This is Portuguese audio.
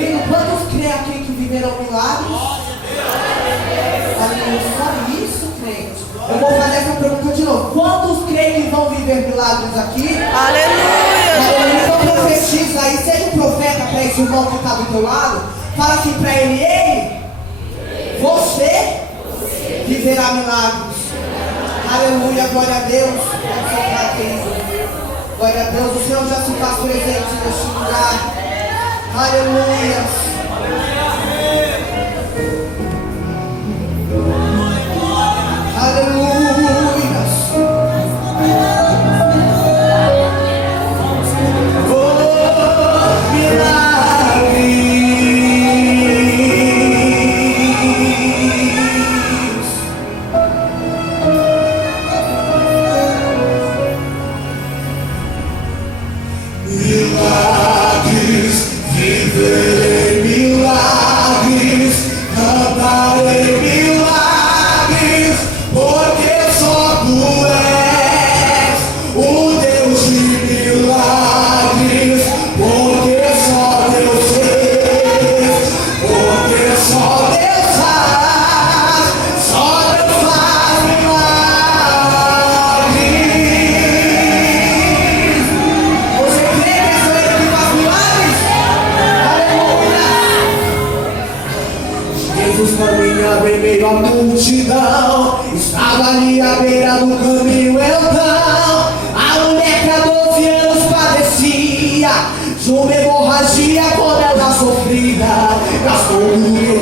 Querido, quantos creem aqui que viverão milagres? Aleluia, só isso, crente. Eu vou fazer essa pergunta de novo. Quantos creem que vão viver milagres aqui? Aleluia. Então profetiza aí, seja um profeta para esse irmão que está do teu lado. Fala assim para ele, ei, você viverá milagres. Aleluia, glória a Deus. Glória a Deus, o Senhor já se faz presente neste lugar. Aleluia. Aleluia. Multidão estava ali à beira do caminho, então a mulher que há 12 anos padecia de uma hemorragia, como ela sofria, gastou tudo